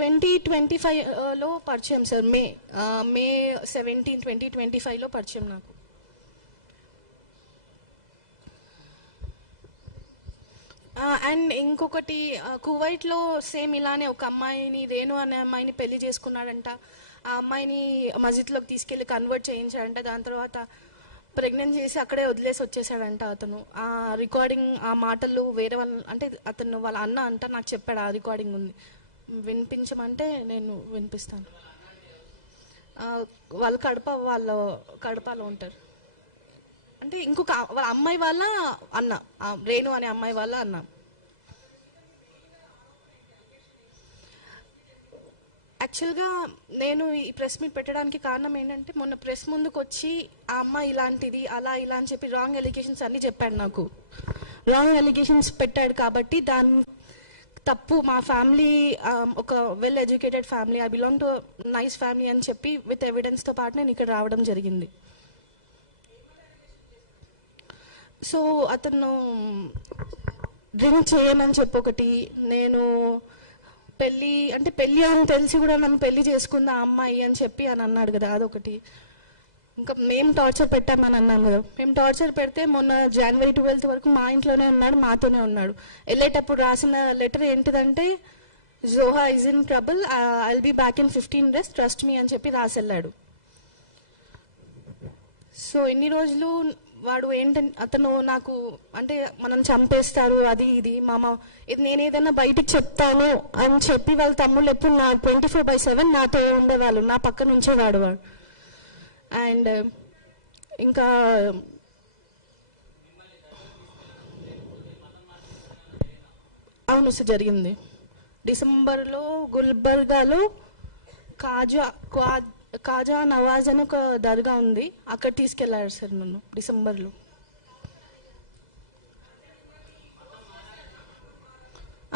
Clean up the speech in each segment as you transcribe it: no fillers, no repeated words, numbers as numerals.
2025లో పరిచయం సార్. మే 17, 2025లో పరిచయం నాకు. అండ్ ఇంకొకటి, కువైట్లో సేమ్ ఇలానే ఒక అమ్మాయిని, రేణు అనే అమ్మాయిని పెళ్లి చేసుకున్నాడంట. ఆ అమ్మాయిని మస్జిద్లోకి తీసుకెళ్లి కన్వర్ట్ చేయించాడంట. దాని తర్వాత ప్రెగ్నెంట్ చేసి అక్కడే వదిలేసి వచ్చేసాడంట అతను. ఆ రికార్డింగ్, ఆ మాటలు వేరే వాళ్ళ, అంటే అతను వాళ్ళ అన్న అంట నాకు చెప్పాడు. ఆ రికార్డింగ్ ఉంది, వినిపించమంటే నేను వినిపిస్తాను. వాళ్ళ కడపలో ఉంటారు. అంటే ఇంకొక వాళ్ళ అమ్మాయి వాళ్ళ అన్న, రేణు అనే అమ్మాయి వాళ్ళ అన్న. యాక్చువల్గా నేను ఈ ప్రెస్ మీట్ పెట్టడానికి కారణం ఏంటంటే, మొన్న ప్రెస్ ముందుకు వచ్చి ఆ అమ్మాయి ఇలాంటిది అలా ఇలా అని చెప్పి రాంగ్ ఎలిగేషన్స్ అన్నీ చెప్పాడు. నాకు రాంగ్ ఎలిగేషన్స్ పెట్టాడు కాబట్టి దాని తప్పు మా ఫ్యామిలీ ఒక well educated family, I belong to nice family అని చెప్పి విత్ ఎవిడెన్స్తో పాటు నేను ఇక్కడ రావడం జరిగింది. సో అతను డ్రింక్ చేయనని చెప్పి ఒకటి, నేను పెళ్ళి అని తెలిసి కూడా నన్ను పెళ్లి చేసుకుంది ఆ అమ్మాయి అని చెప్పి అని అన్నాడు కదా, అదొకటి. ఇంకా మేము టార్చర్ పెట్టామని అన్నాను కదా, మేము టార్చర్ పెడితే మొన్న January 12th వరకు మా ఇంట్లోనే ఉన్నాడు, మాతోనే ఉన్నాడు. వెళ్ళేటప్పుడు రాసిన లెటర్ ఏంటిదంటే, Zoha is in trouble, I will be back in 15 days, trust me అని చెప్పి రాసి వెళ్ళాడు. సో ఎన్ని రోజులు వాడు ఏంటంటే, అతను నాకు అంటే మనం చంపేస్తారు అది ఇది ఇది నేను ఏదైనా బయటికి చెప్తాను అని చెప్పి వాళ్ళ తమ్ముళ్ళు ఎప్పుడు నా 24/7 నాతో ఉండేవాళ్ళు, నా పక్క నుంచే వాడు. అండ్ ఇంకా అవును సార్, జరిగింది. డిసెంబర్లో గుల్బర్గాలో కాజా నవాజ్ అని ఒక దర్గా ఉంది, అక్కడ తీసుకెళ్లారు సార్ నన్ను డిసెంబర్లో.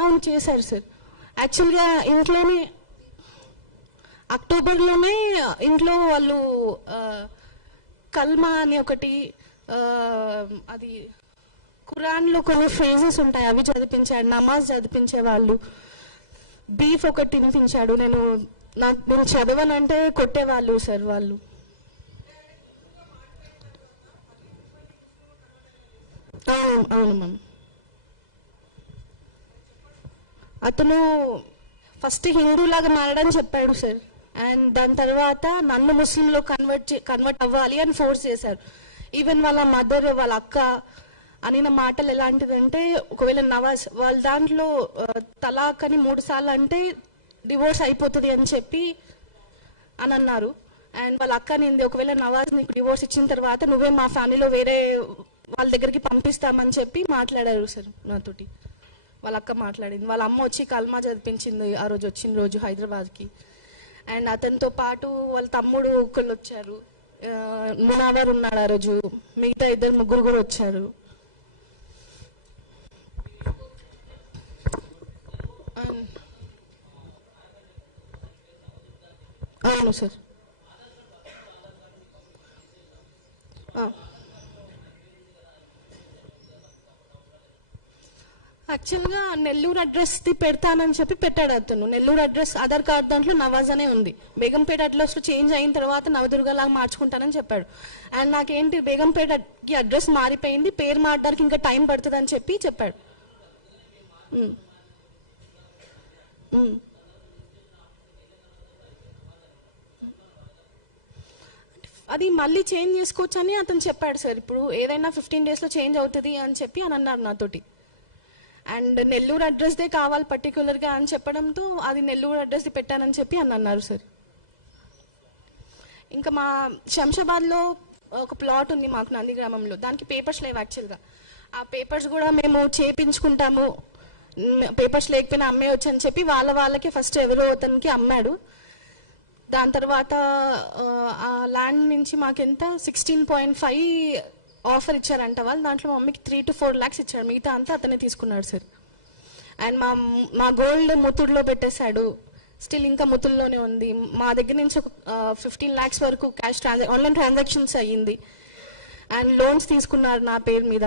అవును చేశారు సార్. యాక్చువల్గా ఇంట్లోనే అక్టోబర్లోనే ఇంట్లో వాళ్ళు కల్మా అని ఒకటి, అది ఖురాన్లో కొన్ని ఫ్రేజెస్ ఉంటాయి అవి చదివించాడు, నమాజ్ చదివించేవాళ్ళు, బీఫ్ ఒకటి తినిపించాడు. నేను చదవనంటే కొట్టేవాళ్ళు సార్ వాళ్ళు. అవును మ్యామ్. అతను ఫస్ట్ హిందూలాగా మారడని చెప్పాడు సార్, అండ్ దాని తర్వాత నన్ను ముస్లింలో కన్వర్ట్ అవ్వాలి అని ఫోర్స్ చేశారు. ఈవెన్ వాళ్ళ మదర్, వాళ్ళ అక్క అనిన మాటలు ఎలాంటిదంటే, ఒకవేళ నవాజ్ వాళ్ళ దాంట్లో తలాక్ అని 3 సార్లు అంటే డివోర్స్ అయిపోతుంది అని చెప్పి అని అన్నారు. అండ్ వాళ్ళ అక్క నింది, ఒకవేళ నవాజ్ నీకు డివోర్స్ ఇచ్చిన తర్వాత నువ్వే మా ఫ్యామిలీలో వేరే వాళ్ళ దగ్గరికి పంపిస్తామని చెప్పి మాట్లాడారు సార్ నాతోటి. వాళ్ళ అక్క మాట్లాడింది, వాళ్ళ అమ్మ వచ్చి కల్మా చదివించింది ఆ రోజు వచ్చిన రోజు హైదరాబాద్కి. అండ్ అతనితో పాటు వాళ్ళ తమ్ముడు ఒకళ్ళు వచ్చారు, మునావర్ ఉన్నాడు ఆ రోజు, మిగతా 2-3 కూడా వచ్చారు. అవును సార్. యాక్చువల్గా నెల్లూరు అడ్రస్ది పెడతానని చెప్పి పెట్టాడు అతను. నెల్లూరు అడ్రస్ ఆధార్ కార్డ్ దాంట్లో నవాజ్ అనే ఉంది. బేగంపేట అడ్రస్లో చేంజ్ అయిన తర్వాత నవదుర్గలాగా మార్చుకుంటానని చెప్పాడు. అండ్ నాకేంటి, బేగంపేటకి అడ్రస్ మారిపోయింది, పేరు మారడానికి ఇంకా టైం పడుతుంది అని చెప్పి చెప్పాడు. అది మళ్ళీ చేంజ్ చేసుకోవచ్చు అని అతను చెప్పాడు సార్. ఇప్పుడు ఏదైనా 15 daysలో చేంజ్ అవుతుంది అని చెప్పి అని అన్నారు నాతోటి. అండ్ నెల్లూరు అడ్రస్దే కావాలి పర్టికులర్గా అని చెప్పడంతో అది నెల్లూరు అడ్రస్ది పెట్టానని చెప్పి అని అన్నారు సార్. ఇంకా మా శంషాబాద్లో ఒక ప్లాట్ ఉంది మాకు నందిగ్రామంలో, దానికి పేపర్స్ లేవు యాక్చువల్గా. ఆ పేపర్స్ కూడా మేము చేయించుకుంటాము, పేపర్స్ లేకపోయినా అమ్మేయచ్చు అని చెప్పి వాళ్ళకి ఫస్ట్ ఎవరో అతనికి అమ్మాడు. దాని తర్వాత ఆ ల్యాండ్ నుంచి మాకెంత 16.5 ఆఫర్ ఇచ్చారంట వాళ్ళు. దాంట్లో మా మమ్మీకి 3 to 4 lakhs ఇచ్చాడు, మిగతా అంతా అతనే తీసుకున్నాడు సార్. అండ్ మా గోల్డ్ ముతుడులో పెట్టేశాడు, స్టిల్ ఇంకా ముతుల్లోనే ఉంది. మా దగ్గర నుంచి 15 lakhs వరకు క్యాష్ ఆన్లైన్ ట్రాన్సాక్షన్స్ అయ్యింది. అండ్ లోన్స్ తీసుకున్నారు నా పేరు మీద.